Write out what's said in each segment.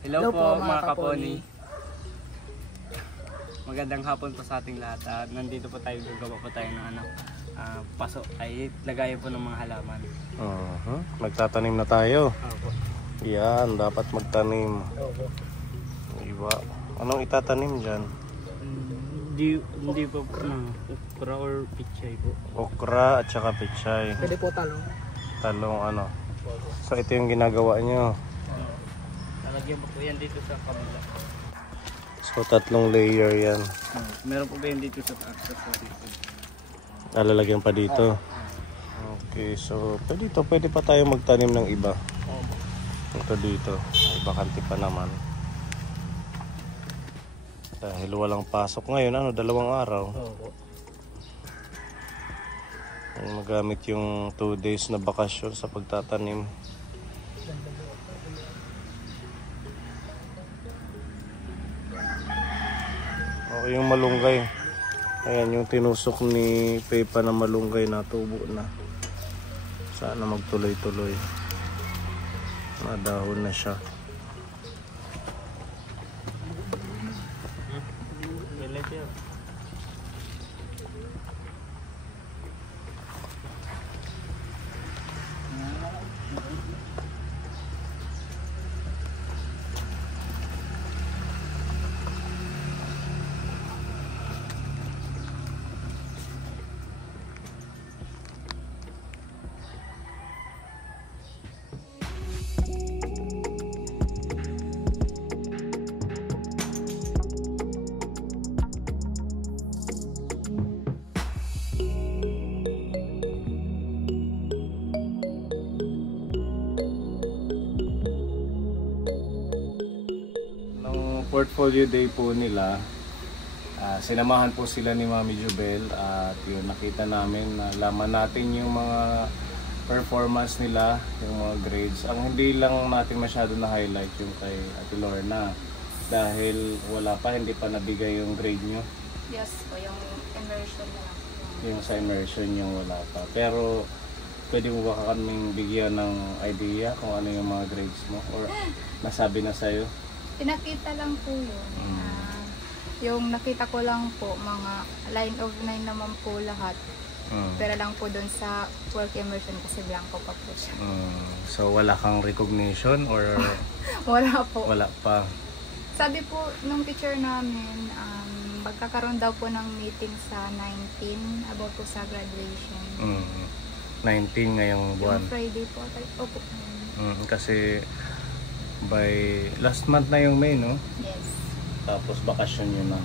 Hello po mga kaponi. Magandang hapon po sa ating lahat. Nandito po tayo, gagawa po tayo ng paso ay lagayan po ng mga halaman. Magtatanim na tayo. Opo. Yan, dapat magtanim. Opo. Iba. Anong itatanim dyan? Hindi po okra or pichay po. Okra at saka pichay. Pwede po talong. Talong ano. So ito yung ginagawa nyo. Lalagyan po yan dito sa kabila. So 3 layer yan. Meron po ba yan dito sa taas? Lalagyan pa dito. Okay, so pwede pa tayo magtanim ng iba. Ito dito. Bakante pa naman. Dahil walang pasok ngayon, 2 araw. Magamit yung 2 days na bakasyon sa pagtatanim. Okay yung malunggay. Ayan yung tinusok ni Pepa na malunggay na tubo na. Sana magtuloy-tuloy. Madahon na siya. Portfolio day po nila, sinamahan po sila ni Mami Jubel at yun, nakita namin, nalaman natin yung mga performance nila, yung mga grades. Ang hindi lang natin masyado na highlight yung kay Ate Lorna dahil hindi pa nabigay yung grade nyo. Yes po, yung immersion na lang. Yung sa immersion yung wala pa. Pero pwede mo ba kaming bigyan ng idea kung ano yung mga grades mo or nasabi na sa'yo? Pinakita lang po yun. Yung nakita ko lang po, mga line of 9 naman po lahat. Pero lang po doon sa work immersion kasi blanco pa po siya. So wala kang recognition or? Wala po. Wala pa. Sabi po nung teacher namin, magkakaroon daw po ng meeting sa 19 about po sa graduation. 19 ngayong buwan. Yung Friday po. Opo. Kasi by last month na yung May, no? Yes. Tapos bakasyon yun na.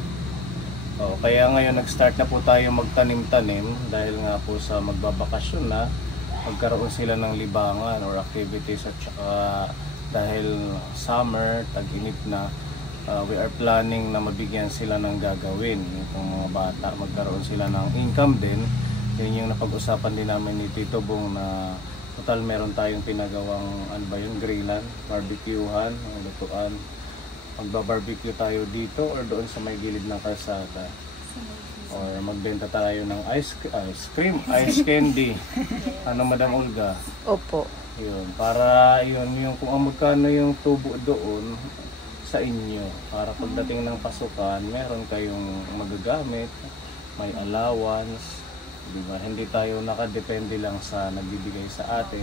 Kaya ngayon nag-start na po tayo magtanim-tanim dahil nga po sa magbabakasyon na magkaroon sila ng libangan or activities at saka dahil summer, tag-inip na, we are planning na mabigyan sila ng gagawin. Itong mga bata, magkaroon sila ng income din. Yun yung napag-usapan din namin ni Tito Bong na total meron tayong pinagawang grillan, barbecuehan, lutuan. Magba-barbecue tayo dito or doon sa may gilid ng kalsada. Or magbenta tayo ng ice cream, ice candy. Ano, Madam Olga? Opo. Yun, para yun yung kung magkano yung tubo doon sa inyo. Para pagdating ng pasukan, meron kayong magagamit, may allowance. Diba? Hindi tayo nakadepende lang sa nagbibigay sa atin.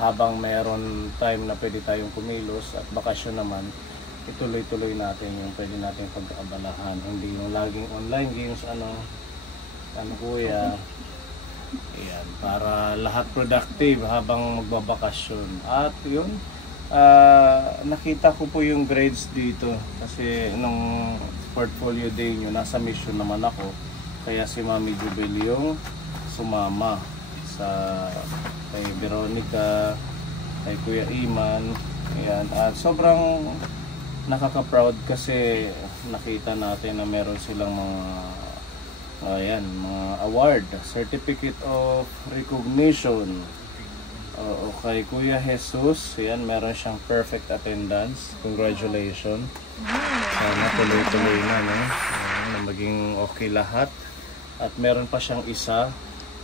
Habang meron time na pwede tayong kumilos at bakasyon naman, ituloy-tuloy natin yung pwede natin pag-aabalahan. Hindi yung laging online games, ano kuya. Ayan, para lahat productive habang magbabakasyon. At yun, nakita ko po yung grades dito kasi nung portfolio day nyo, nasa mission naman ako. Kaya si Mami Jubel yung sumama sa kay Veronica, kay Kuya Iman. Ayan. At sobrang nakaka-proud kasi nakita natin na meron silang mga mga award, certificate of recognition. Kay Kuya Jesus, ayan, meron siyang perfect attendance. Congratulations. Sana tuloy-tuloy na, no? Na maging okay lahat. At meron pa siyang isa,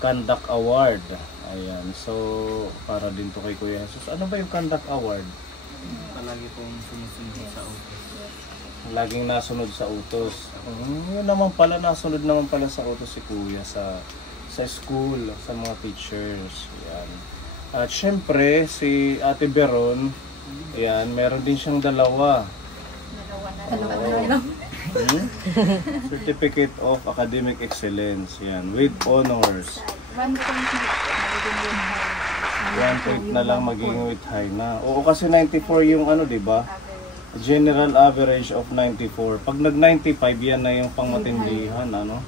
Conduct Award. Ayan, so para din to kay Kuya Jesus. Ano ba yung Conduct Award? Palagi pong sumusunod sa laging nasunod sa utos. Yun naman pala, nasunod naman pala sa utos si Kuya sa school, sa mga teachers. Yan. At syempre, si Ate Beron, yan, meron din siyang dalawa. Certificate of Academic Excellence, yan, with honors. 1 point na lang magiging with high na. Oo, kasi 94 yung ano, di ba? General average of 94. Pag nag-95, yan na yung pangmatindihan, ano?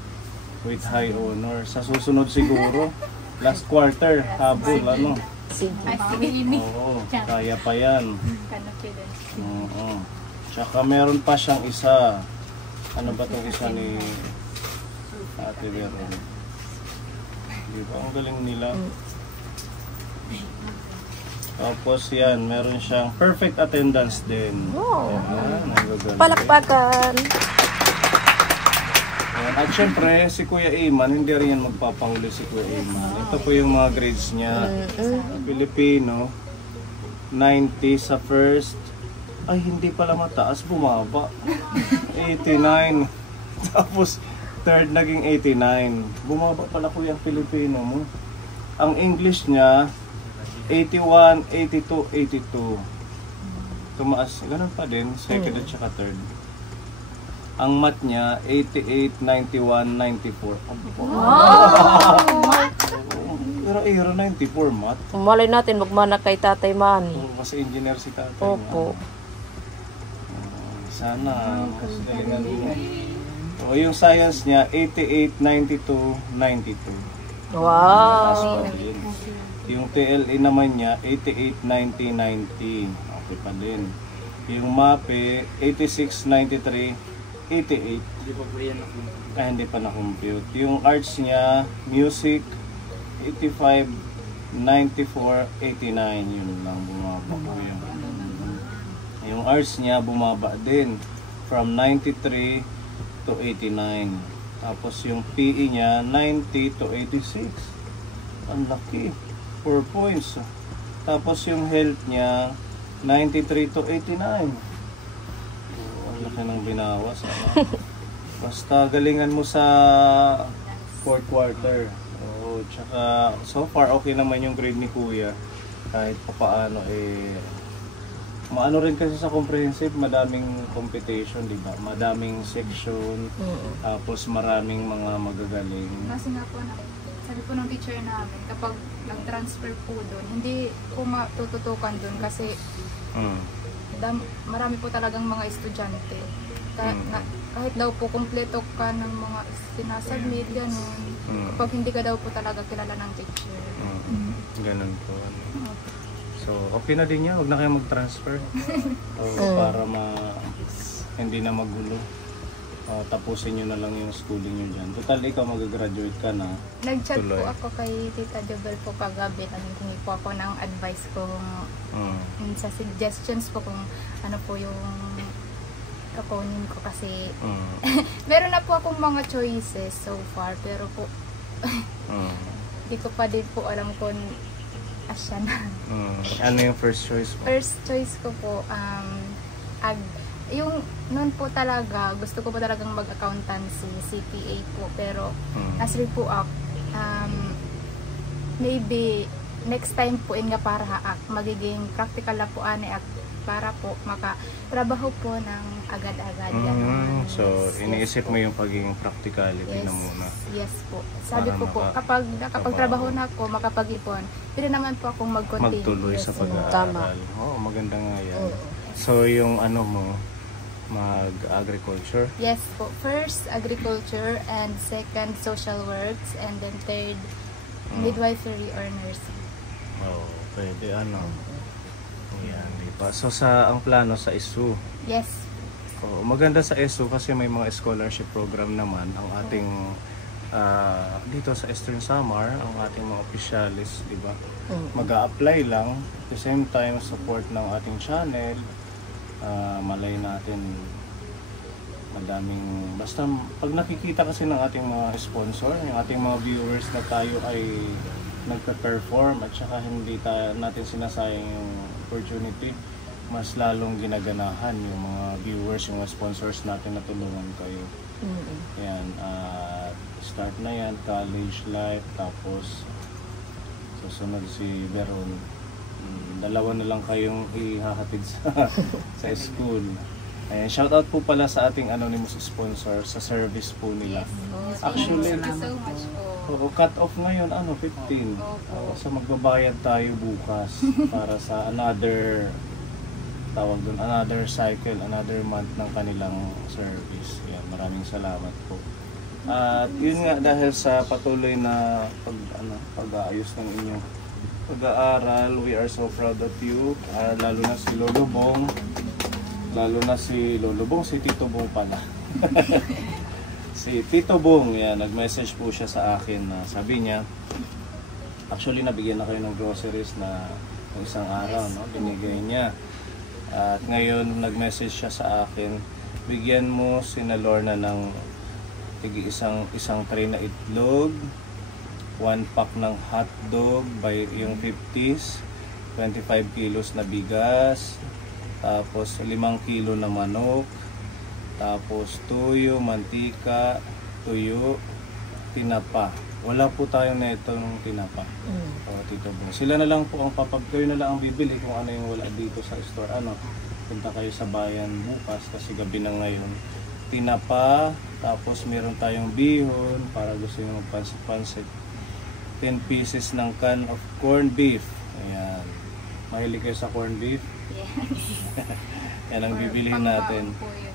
With high honor. Sa susunod siguro, last quarter, habol, ano? Oo, kaya pa yan. Oo. Tsaka meron pa siyang isa. Ano ba itong isa ni Ate Veron? Di ba? Ang galing nila. Tapos yan, meron siyang perfect attendance din. Wow. Yan, Palakpakan. Yan. At syempre, si Kuya Iman, hindi rin yan magpapahuli si Kuya Iman. Ito po yung mga grades niya. Filipino, 90 sa first. Ay, hindi pala mataas, bumaba. 89. Tapos, third naging 89. Bumaba pala Kuya ang Filipino mo. Ang English niya, 81, 82, 82. Tumaas, ganun pa din, second at saka third. Ang math niya, 88, 91, 94. Pero 94 math. Malay natin, magmana kay Tatay Man. Kasi engineer si tatay. Opo. Sana, mas galingan mo. O yung science niya, 88, 92, 92. Wow. Yung TLE naman niya, 88, 90, 90. Okay pa din. Yung MAPE, 86, 93, 88. Hindi pa po yan ako. Hindi pa na-compute. Yung arts niya, music, 85, 94, 89. Yun lang bumaba po yun. Yung arts niya bumaba din from 93 to 89. Tapos yung PE niya, 90 to 86. Ang laki. 4 points. Tapos yung health niya, 93 to 89. Ang laki ng binawas. Basta galingan mo sa fourth quarter. Tsaka so far okay naman yung grade ni Kuya. Kahit papaano maano rin kasi sa comprehensive, madaming competition, di ba? Madaming section, tapos maraming mga magagaling. Kasi nga po, sabi po ng teacher namin, kapag nag-transfer po doon, hindi po matututukan doon kasi marami po talagang mga estudyante. Kahit daw po kumpleto ka ng mga sinasubmit, gano'n. Kapag hindi ka daw po talaga kilala ng teacher. Ganun po. So, okay na din niya. Huwag na kayo mag-transfer. Para hindi na magulo. Tapusin nyo na lang yung schooling nyo dyan. Total, ikaw mag-graduate ka na. Nag-chat po ako kay Tita Jobel po kagabi. Nanghingi po ako ng advice kung sa suggestions po kung ano po yung kakunin ko kasi meron na po akong mga choices so far pero po hindi ko pa din po alam kung asya na. Ano yung first choice mo? First choice ko po, yung noon po talaga, gusto ko po talagang mag-accountancy, CPA po, pero as po ako, maybe next time po nga para magiging practical na po para po makatrabaho po ng agad-agad. So, iniisip mo yung pagiging practicality na muna. Yes po. Sabi ko po, kapag nakapagtrabaho na ako, makapag-ipon, pwede naman po akong mag-continue. Magtuloy sa pag-aaral. Oo, maganda nga yan. So, yung ano mo, mag-agriculture? Yes po. First, agriculture, and second, social works, and then third, midwifery or nursing. Oo, pwede Yan, di ba? So, ang plano sa ISU? Yes. Maganda sa ISU kasi may mga scholarship program naman ang ating dito sa Eastern Samar, ang ating mga opisyalis, di ba? Mag-a-apply lang, at the same time support ng ating channel. Malay natin madaming, basta pag nakikita kasi ng ating mga sponsor, yung ating mga viewers na tayo ay nagpe-perform at saka hindi natin sinasayang yung opportunity, mas lalong ginaganahan yung mga viewers, yung mga sponsors natin na tulungan kayo. Yan, start na yan, college life, tapos susunod si Veron. Dalawa na lang kayong ihahatid sa school. Ayan, shout out po pala sa ating anonymous sponsor sa service po nila. Actually, Thank you so much po. cut off ngayon, 15. So magbabayad tayo bukas para sa another cycle, another month ng kanilang service. Yan, maraming salamat po. At yun nga, dahil sa patuloy na pag-aayos ng inyong pag-aaral, we are so proud of you. Lalo na si Lolo Bong. Si Tito Bong pala. Si Tito Bong, yan, nag-message po siya sa akin na sabi niya, actually nabigyan na kayo ng groceries na isang araw, no? Binigay niya. At ngayon nag-message siya sa akin, bigyan mo si Lorna ng isang tray na itlog, 1 pack ng hotdog by yung 50s, 25 kilos na bigas, tapos 5 kilo na manok, tapos tuyo, mantika, tuyo, tinapa. Wala po tayo na itong tinapa. Tito Bong. Sila na lang po ang kayo na lang ang bibili kung ano yung wala dito sa store. Punta kayo sa bayan bukas kasi gabi na ngayon. Tinapa, tapos meron tayong bihon para gusto nyo magpansit-pansit. 10 pieces ng can of corned beef. Ayan. Mahilig kayo sa corned beef? Yes. Yan ang bibilihin natin.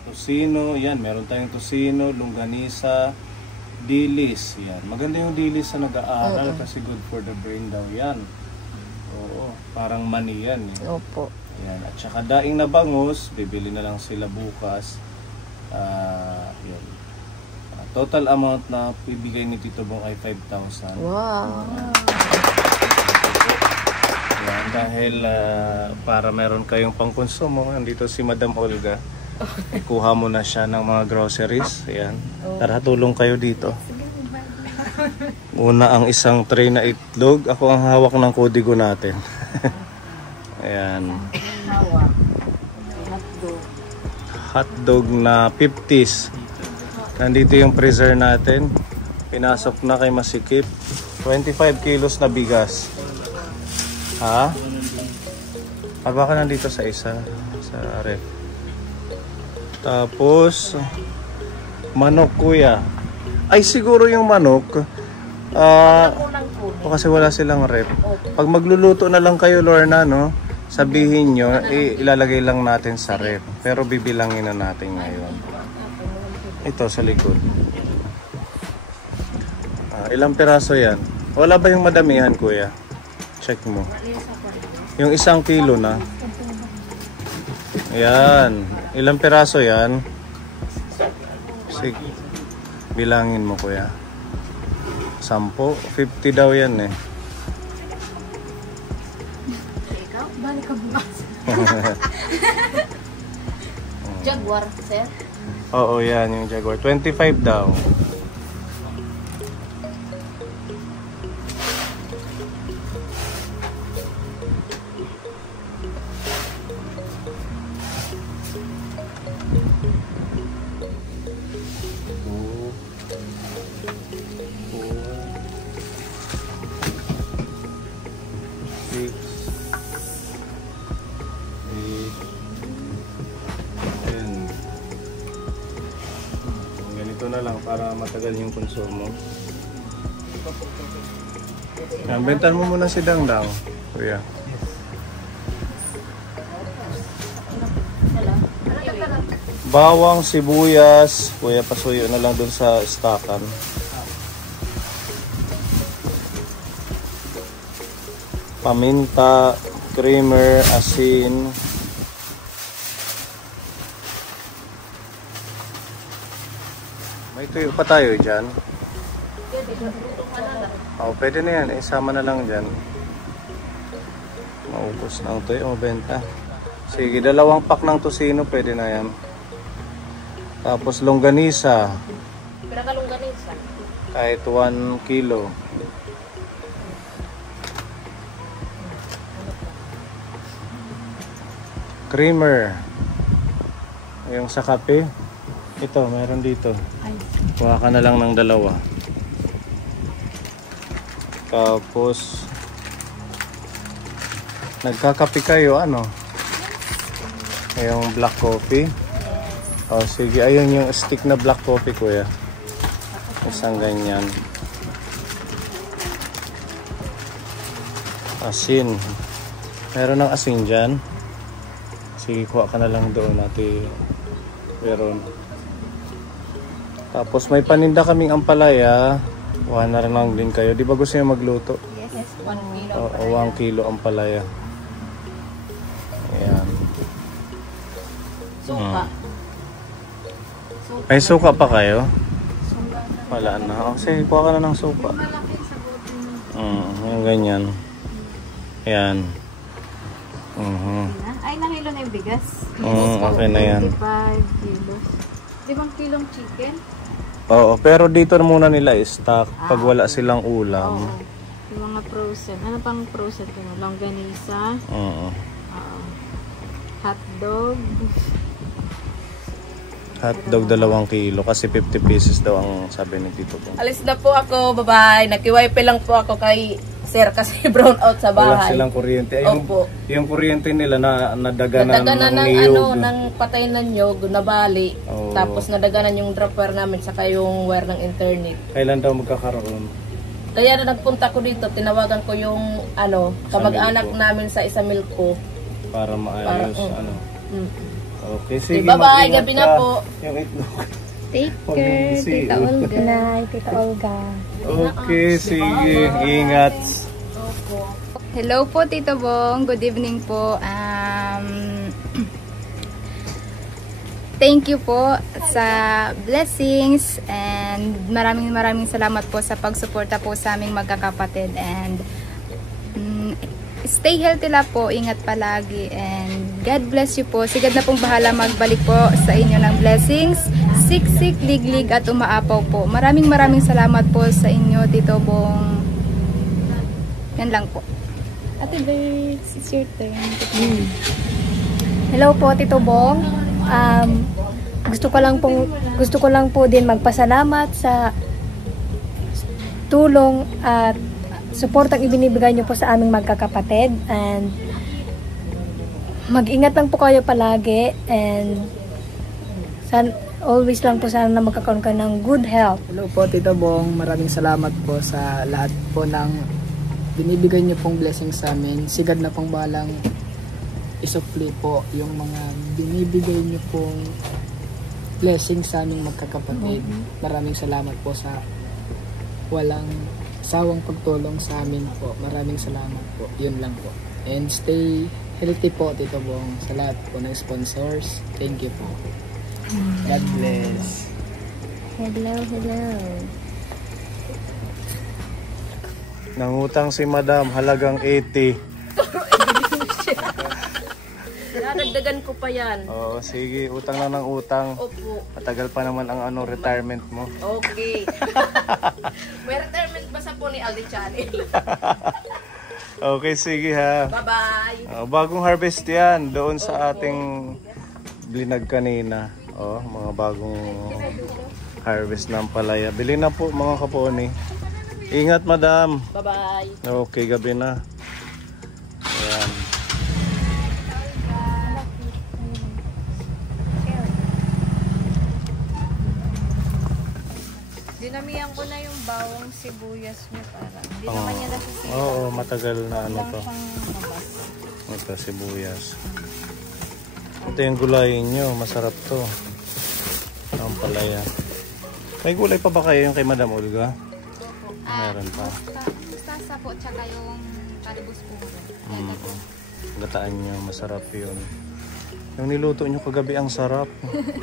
Tosino, yan. Meron tayong tosino, longganisa, dilis. Yan. Maganda yung dilis sa nag-aaral kasi good for the brain daw yan. Oo. Parang mani yan. Opo. Yan. At saka daing na bangus, bibili na lang sila bukas. Yun. Total amount na bibigay ni Tito Bong ay 5,000. Wow. Yan, dahil para meron kayong pangkonsumo, nandito si Madam Olga. Ikuha mo na siya ng mga groceries. Ayan. Tara, tulong kayo dito. Una ang isang tray na itlog. Ako ang hawak ng kodigo natin. Ayan. Hotdog na 50s. Nandito yung freezer natin. Pinasok na kay Masikip. 25 kilos na bigas. Ha? Baka nandito sa isa. Sa ref. Tapos manok, kuya. Ay, siguro yung manok. Kasi wala silang ref. Pag magluluto na lang kayo, Lorna, no? Sabihin nyo, ilalagay lang natin sa ref. Pero bibilangin na natin ngayon. Ito sa likod. Ilang piraso yan? Wala ba yung madamihan, kuya? Check mo. Yung 1 kilo na. Ayan. Ilang piraso yan? Sige. Bilangin mo, kuya. 10. 50 daw yan eh. Ikaw, balik ka bukas. Jaguar, sir? Oo, yan yung Jaguar. 25 daw. Na lang para matagal yung konsumo. Bentan mo muna si Dangdang, kuya. Bawang, sibuyas, kuya, pasuyo na lang dun sa stakan. Paminta, creamer, asin. May tuyo pa tayo dyan. Pwede na yan. Isama na lang dyan. Maubos na ang tuyo. Mabenta. Sige, 2 pack ng tosino. Pwede na yan. Tapos longganisa. Pinaka-longganisa. Kahit 1 kilo. creamer. Yung sa kape. Ito, meron dito. Kuha ka na lang ng 2. Tapos nagkakape kayo, ano? Yung black coffee. O sige, ayun yung stick na black coffee, kuya. Isang ganyan. Asin. Meron ng asin dyan. Sige, kuha ka na lang doon, Ate Veron. Tapos may paninda kaming ampalaya. Kuha na rin lang din kayo. Di ba gusto nyo magluto? Yes, 1 kilo. O 1 kilo ampalaya. Ayan. Suka. May suka pa kayo? Wala na. O sige, kuha ka na ng suka. Yung ganyan. Ayan. Ay, nakilo na yung bigas. Okay na yan. 25 kilos. 5 kilong chicken. Oo, pero dito muna nila i-stock pag wala silang ulam. Yung mga frozen. Ano pang frozen ko na? Longganisa. Hotdog. Hotdog 2 kilo kasi 50 pieces daw ang sabi ni Tito Bong. Alis na po ako, bye-bye. Naki-wifi lang po ako kay sir kasi brown out sa Wala bahay. silang kuryente. Ay, Opo. yung kuryente nila na nadaganan Nadaganan ng ng niyog. ng patay na nyog, nabali. Oo. Tapos nadaganan yung drop wire namin saka yung wire ng internet. Kailan daw magkakaroon? Kaya na nagpunta ko dito, tinawagan ko yung kamag-anak Milko. namin sa Isamilco. Para maayos. Para- ano. Mm. Okay, sige. Bye-bye, mag-ingat gabi na ka. po. Yung itlog. Take Huwag mong care, bisiin. Tita Olga. Good night, Tita Olga. Okay, sige. Ingat. Hello po, Tito Bong. Good evening po. Thank you po sa blessings and maraming salamat po sa pagsuporta po sa aming magkakapatid and stay healthy lang po, ingat palagi and God bless you po. Sigad na pong bahala magbalik po sa inyo ng blessings, siksik, liglig at umaapaw po. Maraming salamat po sa inyo, Tito Bong. Yan lang po. Ate Birds, it's your turn. Hello po, Tito Bong. Gusto ko lang po din magpasalamat sa tulong at suportang ibinibigay niyo po sa aming magkakapatid and mag-ingat lang po kayo palagi and always lang po sana magkakaroon ka ng good health. Hello po, Tito Bong. Maraming salamat po sa lahat po ng binibigay niyo pong blessing sa amin. Sigad na pong balang isukli po yung mga binibigay niyo pong blessing sa aming magkakapatid. Maraming salamat po sa walang sawang pagtulong sa amin po. Maraming salamat po. Yun lang po. And stay healthy po, Tito Bong. Sa lahat po ng sponsors. Thank you po. God bless. Hello. Nangutang si Madam halagang 80. Dadagdagan ko pa yan. Oo, sige, utang na ng utang. Opo. Matagal pa naman ang retirement mo. Okay. May retirement ba sa po ni Aldi Channel? Okay, sige ha. Bye-bye. Bagong harvest yan doon sa ating blinag kanina. Mga bagong harvest ng palaya. Bili na po mga kaponi. Ingat, Madam. Bye-bye. Okay, gabi na. Ayan. Dinamihan ko na yung bawang sibuyas niya para hindi naman niya nasisira. Oo, matagal na ano Lang to. siyang mabas. Ito, sibuyas. Ito yung gulayin nyo. Masarap to. Ang palaya. May gulay pa ba kayo yung kay Madam Olga? Meron pa. Mustasa po, tsaka yung talibos po. Gataan nyo. Masarap yun. Yung niluto nyo kagabi ang sarap.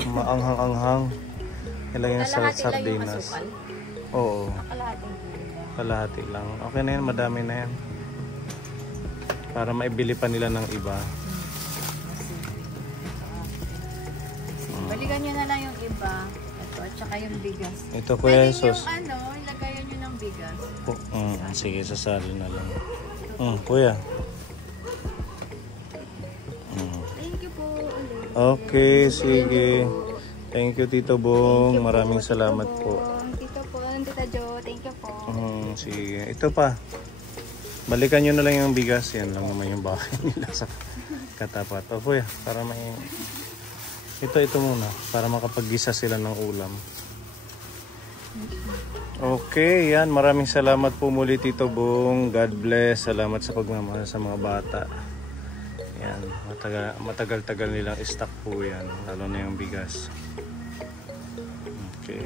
Maanghang-anghang. Ilagay sa sardinas. Oo. Kalahati lang. Okay na yan. Madami na yan. Para maibili pa nila ng iba. Balikan nyo na lang yung iba. Ito, at saka yung bigas. Ito, Kuya Pwede Jesus. yung ilagayan nyo ng bigas. Sige, sasali na lang. Kuya. Thank you po. Okay, sige. Thank you, Tito Bong. Maraming salamat po. Tito po, Tita Jo, thank you po. Sige. Ito pa. Balikan nyo na lang yung bigas. Yan lang naman yung bahay nila sa katapat. O kuya, para may... Ito muna. Para makapag-gisa sila ng ulam. Okay, yan. Maraming salamat po muli, Tito Bong. God bless. Salamat sa pagmamahal sa mga bata. Yan. Matagal-tagal nilang stock po yan. Lalo na yung bigas. Okay.